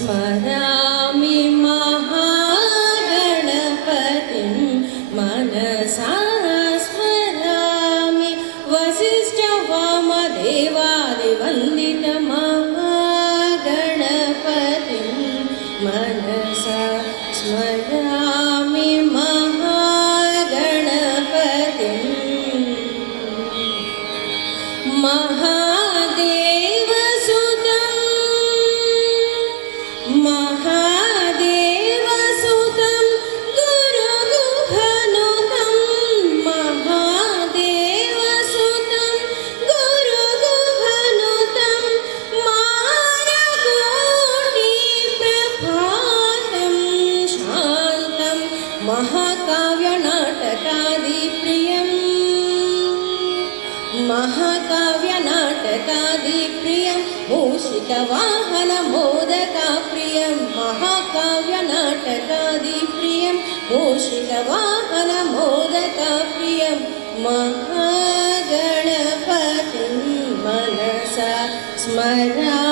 स्मरामि महागणपतिं मनसा स्मरामि वसिष्ठवामदेवादिवन्दितमहागणपतिं मनसा स्मरामि महागणपतिं महादेवसुतं गुरुगुहनुतं महादेवसुतं गुरुगुहनुतं मानकोटिप्रभातं शान्तं महाकाव्यनाटकादिप्रियम् महाकाव्यनाटकादिप्रियं मूषिकवाहनमोदकाप्रियं महाकाव्यनाटकादिप्रियं मूषिकवाहनमोदकाप्रियं महागणपतिं मनसा स्मरामि